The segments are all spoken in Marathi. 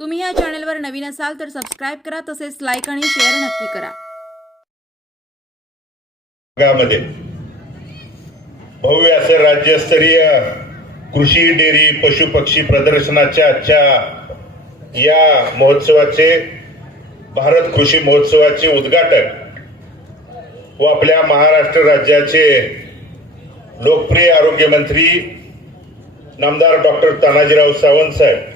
तुम्ही या चॅनलवर नवीन असाल तर सबस्क्राईब करा तसेच लाईक आणि शेअर नक्की करा भव्य असं राज्यस्तरीय कृषी डेअरी पशु पक्षी प्रदर्शनाच्या आजच्या या महोत्सवाचे भारत कृषी महोत्सवाचे उद्घाटन व आपल्या महाराष्ट्र राज्याचे लोकप्रिय आरोग्यमंत्री नामदार डॉक्टर तानाजीराव सावंत साहेब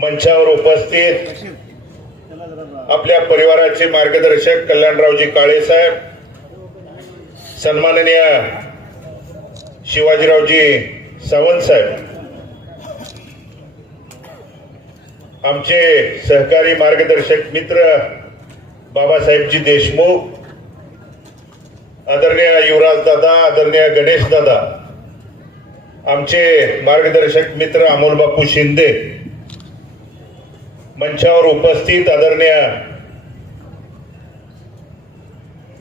मंचावर उपस्थित आपल्या परिवाराचे मार्गदर्शक कल्याणरावजी काळे साहेब सन्माननीय शिवाजीरावजी सावंत साहेब आमचे सहकारी मार्गदर्शक मित्र बाबासाहेबजी देशमुख आदरणीय युवराज दादा आदरणीय गणेश दादा आमचे मार्गदर्शक मित्र अमोल बापू शिंदे मंचावर उपस्थित आदरणीय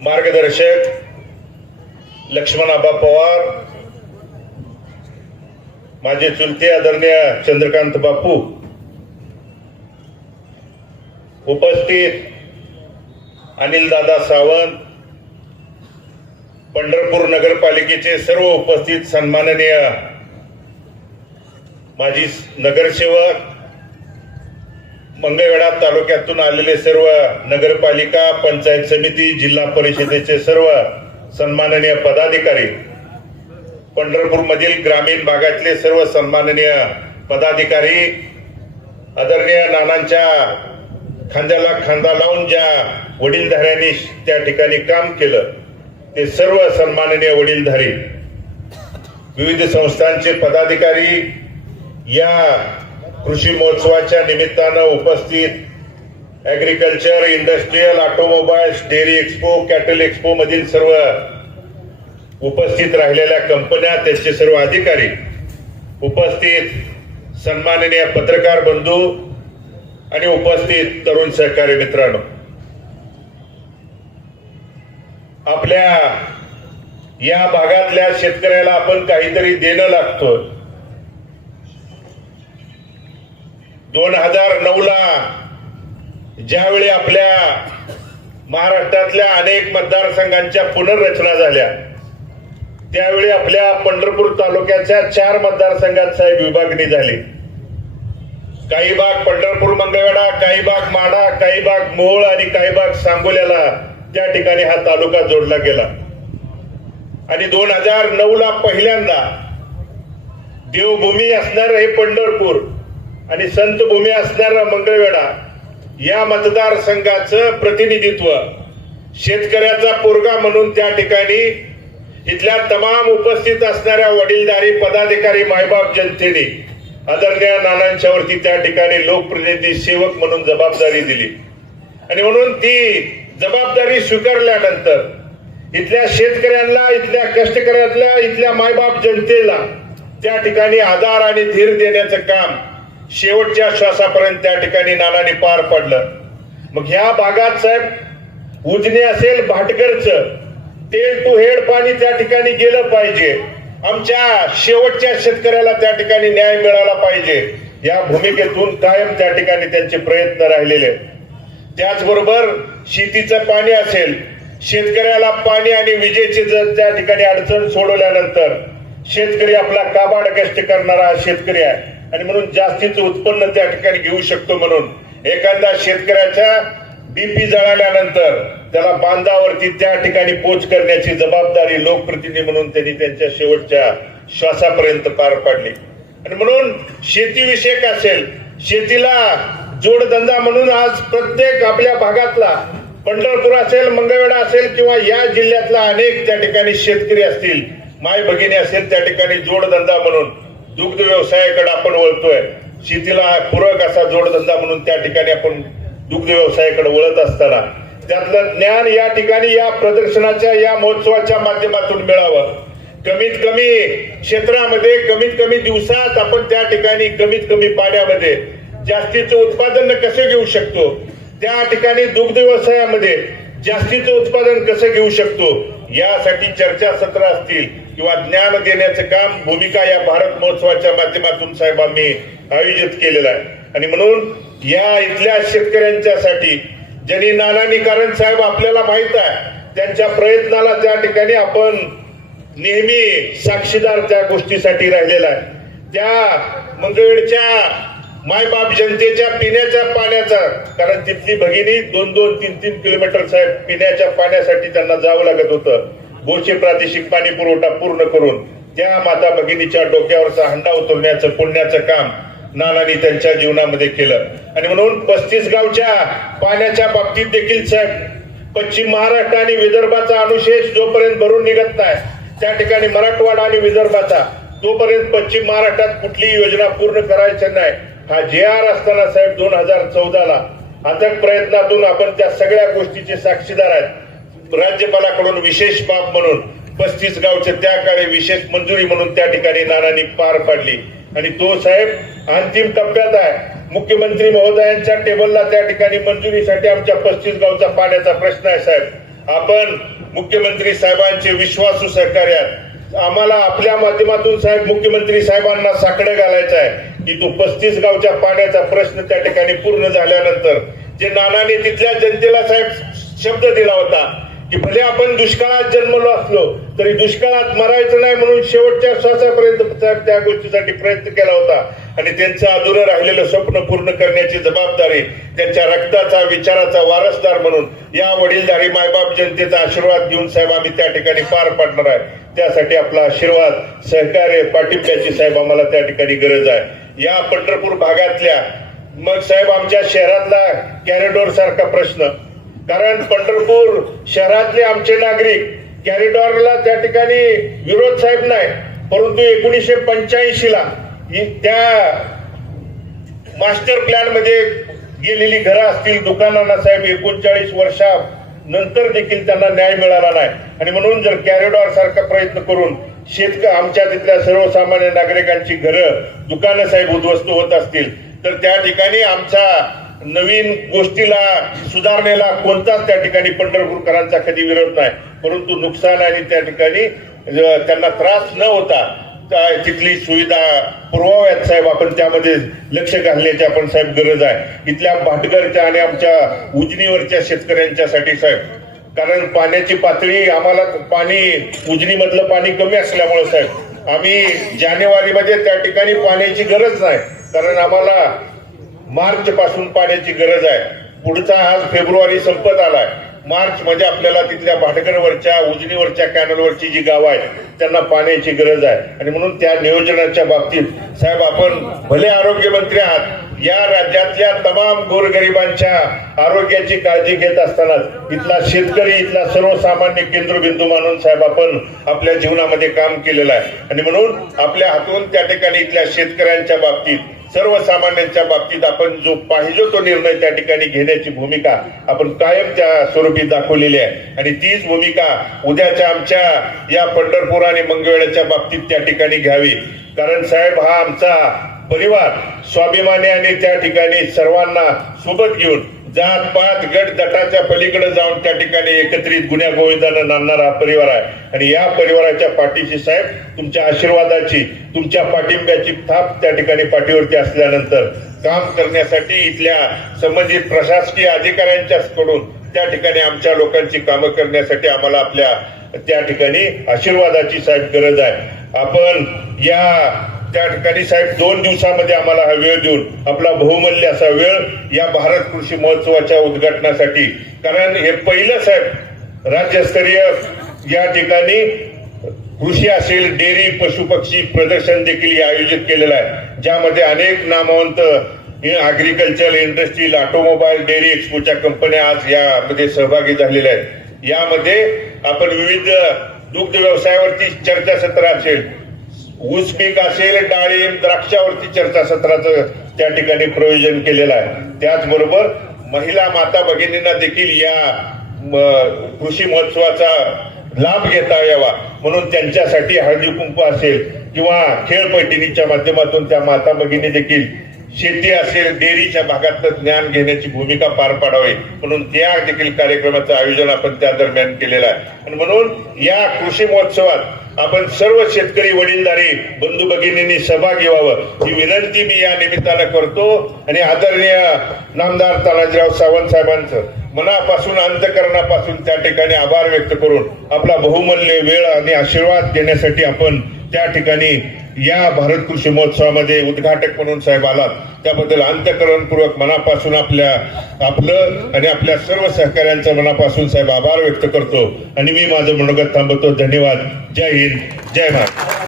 मार्गदर्शक लक्ष्मणाबा पवार माझे चुलते आदरणीय चंद्रकांत बापू उपस्थित अनिल दादा सावंत पंढरपूर नगरपालिकेचे सर्व उपस्थित सन्माननीय माझी नगरसेवक मंगळवेढा तालुक्यातून आलेले सर्व नगरपालिका पंचायत समिती जिल्हा परिषदेचे सर्व सन्माननीय पदाधिकारी पंढरपूर मधील ग्रामीण भागातले सर्व सन्माननीय पदाधिकारी आदरणीय नानांच्या खांद्याला खांदा लावून ज्या वडीलधाऱ्यांनी त्या ठिकाणी काम केलं ते सर्व सन्माननीय वडीलधारी विविध संस्थांचे पदाधिकारी या कृषी महोत्सवाच्या निमित्तानं उपस्थित agriculture industrial automobiles dairy expo cattle expo मधील सर्व उपस्थित राहिलेल्या कंपन्या त्यांचे सर्व अधिकारी उपस्थित सन्माननीय पत्रकार बंधू आणि उपस्थित तरुण सहकारी मित्रांनो आपल्या या भागातल्या शेतकऱ्याला आपण काहीतरी देणं लागतो दोन हजार नऊ ला ज्यावेळी आपल्या महाराष्ट्रातल्या अनेक मतदारसंघांच्या पुनर्रचना झाल्या त्यावेळी आपल्या पंढरपूर तालुक्याच्या चार मतदारसंघात साहेब विभागणी झाली काही भाग पंढरपूर मंगळवेढा काही भाग माडा काही भाग मोहोळ आणि काही भाग सांगोल्याला त्या ठिकाणी हा तालुका जोडला गेला आणि दोन हजार नऊ ला पहिल्यांदा देवभूमी असणार हे पंढरपूर आणि संत भूमी असणारा मंगळवेढा या मतदारसंघाचं प्रतिनिधित्व शेतकऱ्याचा पोरगा म्हणून त्या ठिकाणी इथल्या तमाम उपस्थित असणाऱ्या वडीलधारी पदाधिकारी मायबाप जनतेने आदरणीय नानांच्यावरती त्या ठिकाणी लोकप्रतिनिधी सेवक म्हणून जबाबदारी दिली आणि म्हणून ती जबाबदारी स्वीकारल्यानंतर इथल्या शेतकऱ्यांना इथल्या कष्टकऱ्यातल्या इथल्या मायबाप जनतेला त्या ठिकाणी आधार आणि धीर देण्याचं काम शेवटच्या श्वासापर्यंत त्या ठिकाणी नानाने पार पडलं मग ह्या भागात साहेब उजने असेल भाटकरचं तेल टू हेड पाणी त्या ठिकाणी गेलं पाहिजे आमच्या शेवटच्या शेतकऱ्याला त्या ठिकाणी न्याय मिळाला पाहिजे या भूमिकेतून कायम त्या ठिकाणी त्यांचे प्रयत्न राहिलेले त्याचबरोबर शेतीचं पाणी असेल शेतकऱ्याला पाणी आणि विजेचे जर त्या ठिकाणी अडचण सोडवल्यानंतर शेतकरी आपला काबाड कष्ट करणारा शेतकरी आहे आणि म्हणून जास्तीचं उत्पन्न त्या ठिकाणी घेऊ शकतो म्हणून एखादा शेतकऱ्याच्या बीपी जळाल्यानंतर त्याला बांधावरती त्या ठिकाणी पोच करण्याची जबाबदारी लोकप्रतिनिधी म्हणून त्यांनी त्यांच्या शेवटच्या श्वासापर्यंत पार पाडली आणि म्हणून शेतीविषयक असेल शेतीला जोडधंदा म्हणून आज प्रत्येक आपल्या भागातला पंढरपूर असेल मंगळवेडा असेल किंवा या जिल्ह्यातला अनेक त्या ठिकाणी शेतकरी असतील माय भगिनी असेल त्या ठिकाणी जोडधंदा म्हणून दुग्ध व्यवसायाकडे आपण वळतोय शेतीला पूरक असा जोडधंदा म्हणून त्या ठिकाणी आपण दुग्ध व्यवसायाकडे वळत असताना त्यातलं ज्ञान या ठिकाणी या प्रदर्शनाच्या या महोत्सवाच्या माध्यमातून मिळावं कमीत कमी क्षेत्रामध्ये कमीत कमी दिवसात आपण त्या ठिकाणी कमीत कमी पाण्यामध्ये जास्तीचं उत्पादन कसे घेऊ शकतो त्या ठिकाणी दुग्ध व्यवसायामध्ये जास्तीचं उत्पादन कसं घेऊ शकतो यासाठी चर्चासत्र असतील किंवा ज्ञान देण्याचं काम भूमिका या भारत महोत्सवाच्या माध्यमातून साहेबांनी आयोजित केलेलं आहे आणि म्हणून या इथल्या शेतकऱ्यांच्यासाठी ज्यांनी नाना कारण साहेब आपल्याला माहित आहे त्यांच्या प्रयत्नाला त्या ठिकाणी आपण नेहमी साक्षीदार त्या गोष्टीसाठी राहिलेला आहे त्या मंगळच्या मायबाप जनतेच्या पिण्याच्या पाण्याचा कारण तिथली भगिनी दोन दोन तीन तीन किलोमीटर साहेब पिण्याच्या पाण्यासाठी त्यांना जावं लागत होतं गोरचे प्रादेशिक पाणी पुरवठा पूर्ण करून त्या माता भगिनीच्या डोक्यावरचा हंडा उतरण्याचं पुण्याचं काम नानानी त्यांच्या जीवनामध्ये केलं आणि म्हणून पस्तीस गावच्या पाण्याच्या बाबतीत देखील साहेब पश्चिम महाराष्ट्र आणि विदर्भाचा अनुशेष जोपर्यंत भरून निघत नाही त्या ठिकाणी मराठवाडा आणि विदर्भाचा तोपर्यंत पश्चिम महाराष्ट्रात कुठलीही योजना पूर्ण करायची नाही हा जे आर असताना साहेब दोन हजार ला अथक प्रयत्नातून आपण त्या सगळ्या गोष्टीचे साक्षीदार आहेत राज्यपालाकडून विशेष बाब म्हणून पस्तीस गावचे त्या काळी विशेष मंजुरी म्हणून त्या ठिकाणी नानांनी पार पाडली आणि तो साहेब अंतिम टप्प्यात आहे मुख्यमंत्री महोदयांच्या टेबलला त्या ठिकाणी मंजुरीसाठी आमच्या पस्तीस गावचा पाण्याचा प्रश्न आहे साहेब आपण मुख्यमंत्री साहेबांचे विश्वासू सहकार्यात आम्हाला आपल्या माध्यमातून साहेब मुख्यमंत्री साहेबांना साकडं घालायचं आहे की तो पस्तीस गावच्या पाण्याचा प्रश्न त्या ठिकाणी पूर्ण झाल्यानंतर जे नानाने तिथल्या जनतेला साहेब शब्द दिला होता की भले आपण दुष्काळात जन्मलो असलो तरी दुष्काळात मरायचं नाही म्हणून शेवटच्या श्वासापर्यंत साहेब त्या गोष्टीसाठी प्रयत्न केला होता आणि त्यांचं अधुरं राहिलेलं स्वप्न पूर्ण करण्याची जबाबदारी त्यांच्या रक्ताचा विचाराचा वारसदार म्हणून या वडीलधारी मायबाप जनतेचा आशीर्वाद घेऊन साहेब आम्ही त्या ठिकाणी पार पाडणार आहे त्यासाठी आपला आशीर्वाद सहकार्य पाठिंब्याची साहेब आम्हाला त्या ठिकाणी गरज आहे या पंढरपूर भागातल्या मग साहेब आमच्या शहरातला कॅरिडॉर सारखा प्रश्न कारण पंढरपूर शहरातले आमचे नागरिक कॅरिडॉरला त्या ठिकाणी विरोध साहेब नाही परंतु एकोणीशे पंच्याऐंशी ला त्या मास्टर प्लॅन मध्ये गेलेली घरं असतील दुकानांना साहेब एकोणचाळीस वर्षा नंतर देखील त्यांना न्याय मिळाला नाही आणि म्हणून जर कॅरिडॉर सारखा प्रयत्न करून शेतक आमच्या तिथल्या सर्वसामान्य नागरिकांची घरं दुकानं साहेब उद्ध्वस्त होत असतील तर त्या ठिकाणी आमचा नवीन गोष्टीला सुधारणेला कोणताच त्या ठिकाणी पंढरपूरकरांचा कधी विरोध नाही परंतु नुकसान आणि त्या ठिकाणी त्यांना त्रास न होता तिथली सुविधा पुरवाव्यात साहेब आपण त्यामध्ये लक्ष घालण्याची आपण साहेब गरज आहे इथल्या भाटकरच्या आणि आमच्या उजनीवरच्या शेतकऱ्यांच्यासाठी साहेब कारण पाण्याची पातळी आम्हाला पाणी उजनीमधलं पाणी कमी असल्यामुळे साहेब आम्ही जानेवारीमध्ये त्या ठिकाणी पाण्याची गरज नाही कारण आम्हाला मार्च पासून पाण्याची गरज आहे पुढचा आज फेब्रुवारी संपत आलाय मार्च म्हणजे आपल्याला तिथल्या भाटकरवरच्या उजनीवरच्या कॅनलवरची जी गावं आहेत त्यांना पाण्याची गरज आहे आणि म्हणून त्या नियोजनाच्या बाबतीत साहेब आपण भले आरोग्यमंत्री आहात या राज्यातल्या तमाम गोरगरिबांच्या आरोग्याची काळजी घेत असताना इथला शेतकरी इथला सर्वसामान्य केंद्रबिंदू मानून साहेब आपण आपल्या जीवनामध्ये काम केलेलं आहे आणि म्हणून आपल्या हातून त्या ठिकाणी इथल्या शेतकऱ्यांच्या बाबतीत सर्वसामान्यांच्या बाबतीत आपण जो पाहिजे तो निर्णय त्या ठिकाणी घेण्याची भूमिका आपण कायम त्या स्वरूपी दाखवलेली आहे आणि तीच भूमिका उद्याच्या आमच्या या पंढरपूर आणि मंगळवेळाच्या बाबतीत त्या ठिकाणी घ्यावी कारण साहेब हा आमचा परिवार स्वाभिमानी आणि त्या ठिकाणी सर्वांना सोबत घेऊन जात पात गट गटाच्या पलीकडे जाऊन त्या ठिकाणी एकत्रित गुन्ह्या गोविंदानं नांदणारा परिवार आहे आणि या परिवाराच्या पाठीशी साहेब तुमच्या आशीर्वादाची तुमच्या पाठिंब्याची थाप त्या ठिकाणी पाठीवरती असल्यानंतर काम करण्यासाठी इथल्या संबंधित प्रशासकीय अधिकाऱ्यांच्याकडून त्या ठिकाणी आमच्या लोकांची कामं करण्यासाठी आम्हाला आपल्या त्या ठिकाणी आशीर्वादाची साहेब गरज आहे आपण या त्या ठिकाणी साहेब दोन दिवसामध्ये आम्हाला हा वेळ देऊन आपला बहुमल्य असा वेळ या भारत कृषी महोत्सवाच्या उद्घाटनासाठी कारण हे पहिलं साहेब राज्यस्तरीय या ठिकाणी कृषी असेल डेअरी पशुपक्षी प्रदर्शन देखील आयोजित केलेलं आहे ज्यामध्ये अनेक नामवंत अग्रिकल्चर इंडस्ट्रीज ऑटोमोबाईल डेअरी एक्सपोच्या कंपन्या आज यामध्ये सहभागी झालेल्या आहेत यामध्ये आपण विविध दुग्ध व्यवसायावरती चर्चासत्र असेल ऊस पीक असेल डाळिंब द्राक्षावरती चर्चासत्राचं त्या ठिकाणी प्रयोजन केलेलं आहे त्याचबरोबर महिला माता भगिनींना देखील या कृषी महोत्सवाचा लाभ घेता यावा म्हणून त्यांच्यासाठी हळदी कुंकू असेल किंवा खेळ पैठणीच्या माध्यमातून त्या माता भगिनी देखील शेती असेल डेअरीच्या भागात ज्ञान घेण्याची भूमिका पार पाडावी म्हणून त्या देखील कार्यक्रमाचं आयोजन आपण त्या दरम्यान केलेलं आहे आणि म्हणून या कृषी महोत्सवात आपण सर्व शेतकरी वडीलधारी बंधू भगिनींनी सहभागी व्हावं ही विनंती मी या निमित्तानं करतो आणि आदरणीय नामदार तानाजीराव सावंत साहेबांचं मनापासून अंतकरणापासून त्या ठिकाणी आभार व्यक्त करून आपला बहुमूल्य वेळ आणि आशीर्वाद देण्यासाठी आपण त्या ठिकाणी या भारत कृषी महोत्सवामध्ये उद्घाटक म्हणून साहेब आलात त्याबद्दल अंत्यकरणपूर्वक मनापासून आपल्या आपलं आणि आपल्या सर्व सहकाऱ्यांचा मनापासून साहेब आभार व्यक्त करतो आणि मी माझं मनोगत थांबतो धन्यवाद जय हिंद जय भारत